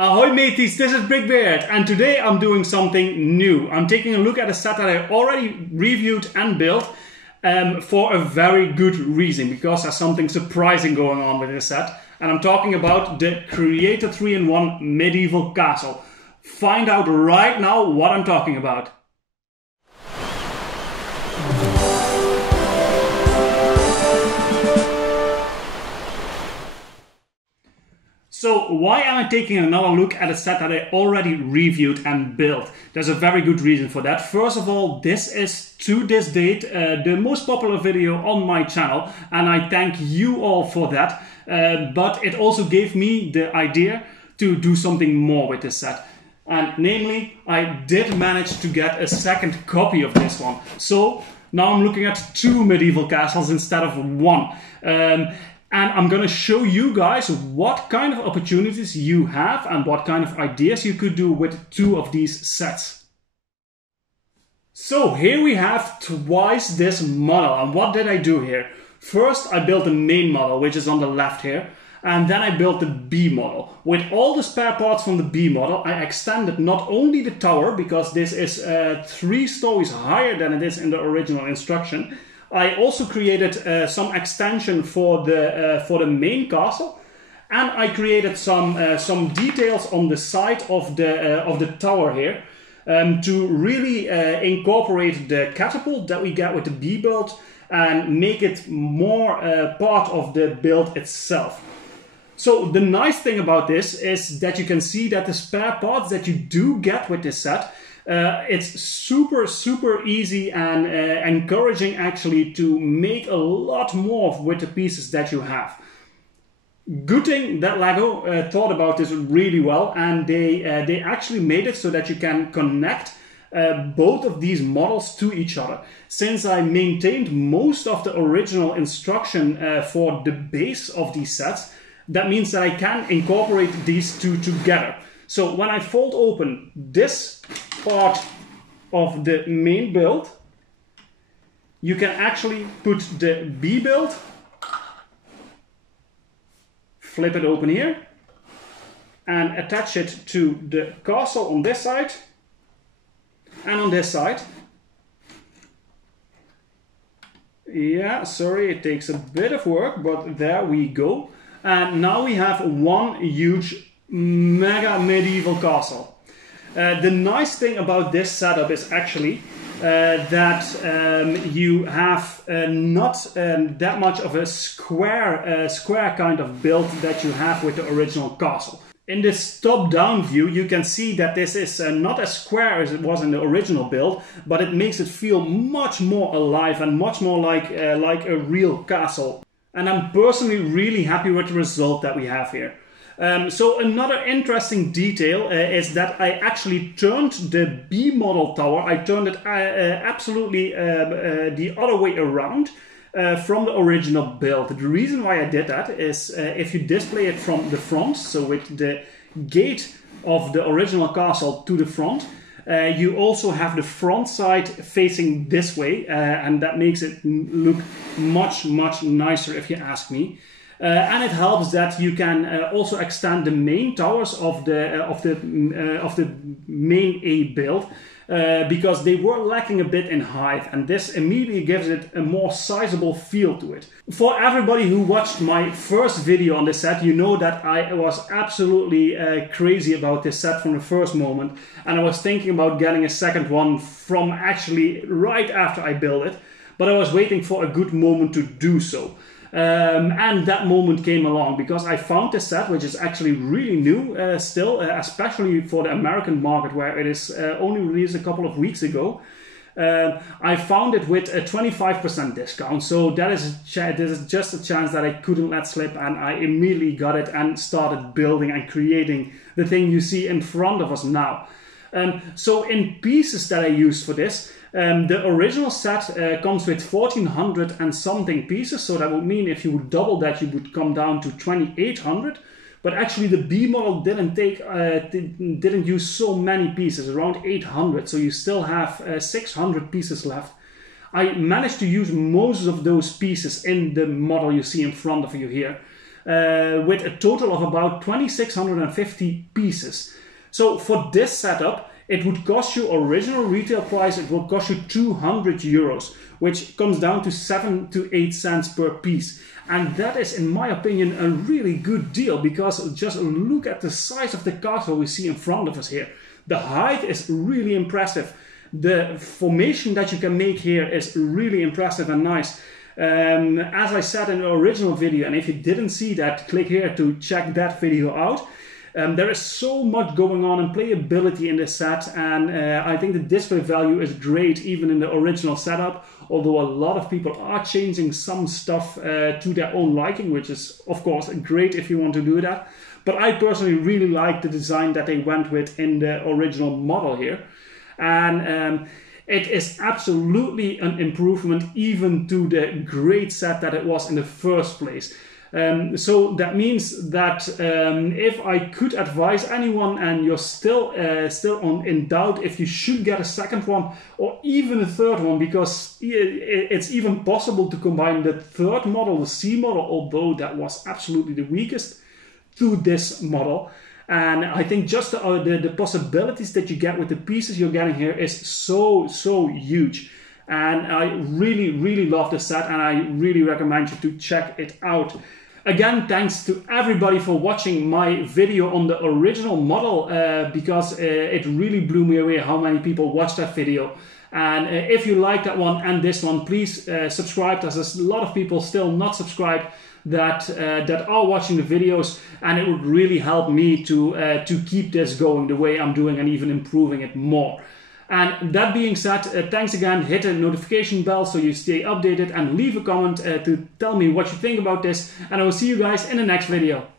Ahoy mateys, this is BrickBeard, and today I'm doing something new. I'm taking a look at a set that I already reviewed and built for a very good reason, because there's something surprising going on with this set. And I'm talking about the Creator 3-in-1 Medieval Castle. Find out right now what I'm talking about. So why am I taking another look at a set that I already reviewed and built? There's a very good reason for that. First of all, this is to this date the most popular video on my channel, and I thank you all for that. But it also gave me the idea to do something more with this set. And namely, I did manage to get a second copy of this one. So now I'm looking at 2 medieval castles instead of 1. And I'm going to show you guys what kind of opportunities you have and what kind of ideas you could do with 2 of these sets. So here we have twice this model. And what did I do here? First, I built the main model, which is on the left here. And then I built the B model. With all the spare parts from the B model, I extended not only the tower, because this is 3 stories higher than it is in the original instruction. I also created some extension for the main castle, and I created some details on the side of the tower here to really incorporate the catapult that we get with the B build and make it more part of the build itself. So the nice thing about this is that you can see that the spare parts that you do get with this set, it's super easy and encouraging actually to make a lot more with the pieces that you have. Good thing that LEGO thought about this really well, and they actually made it so that you can connect both of these models to each other. Since I maintained most of the original instruction for the base of these sets, that means that I can incorporate these 2 together. So when I fold open this part of the main build, you can actually put the B build, flip it open here, and attach it to the castle on this side and on this side. Yeah, sorry, it takes a bit of work, but there we go. And now we have one huge mega medieval castle. The nice thing about this setup is actually that you have not that much of a square kind of build that you have with the original castle. In this top-down view, you can see that this is not as square as it was in the original build, but it makes it feel much more alive and much more like a real castle. And I'm personally really happy with the result that we have here. So another interesting detail is that I actually turned the B model tower, I turned it absolutely the other way around from the original build. The reason why I did that is if you display it from the front, so with the gate of the original castle to the front, you also have the front side facing this way, and that makes it look much nicer if you ask me. And it helps that you can also extend the main towers of the main A build because they were lacking a bit in height, and this immediately gives it a more sizable feel to it. For everybody who watched my first video on this set, you know that I was absolutely crazy about this set from the first moment, and I was thinking about getting a second one from actually right after I built it, but I was waiting for a good moment to do so. And that moment came along because I found this set, which is actually really new still, especially for the American market where it is only released a couple of weeks ago. I found it with a 25% discount, so that is just a chance that I couldn't let slip, and I immediately got it and started building and creating the thing you see in front of us now. So in pieces that I used for this, the original set comes with 1400 and something pieces, so that would mean if you would double that you would come down to 2800. But actually the B model didn't use so many pieces, around 800, so you still have 600 pieces left. I managed to use most of those pieces in the model you see in front of you here. with a total of about 2,650 pieces. So for this setup, it would cost you, original retail price, it will cost you 200 euros, which comes down to 7 to 8 cents per piece. And that is, in my opinion, a really good deal, because just look at the size of the castle we see in front of us here. The height is really impressive. The formation that you can make here is really impressive and nice. As I said in the original video, and if you didn't see that, click here to check that video out. There is so much going on in playability in this set, and I think the display value is great even in the original setup, although a lot of people are changing some stuff to their own liking, which is of course great if you want to do that. But I personally really like the design that they went with in the original model here. And it is absolutely an improvement even to the great set that it was in the first place. So that means that if I could advise anyone and you're still in doubt if you should get a second one or even a third one, because it's even possible to combine the third model, the C model, although that was absolutely the weakest, to this model. And I think just the possibilities that you get with the pieces you're getting here is so huge. And I really love this set, and I really recommend you to check it out. Again, thanks to everybody for watching my video on the original model, because it really blew me away how many people watched that video. And if you like that one and this one, please subscribe. There's a lot of people still not subscribed that are watching the videos, and it would really help me to keep this going the way I'm doing and even improving it more. And that being said, thanks again. Hit the notification bell so you stay updated, and leave a comment to tell me what you think about this, and I will see you guys in the next video.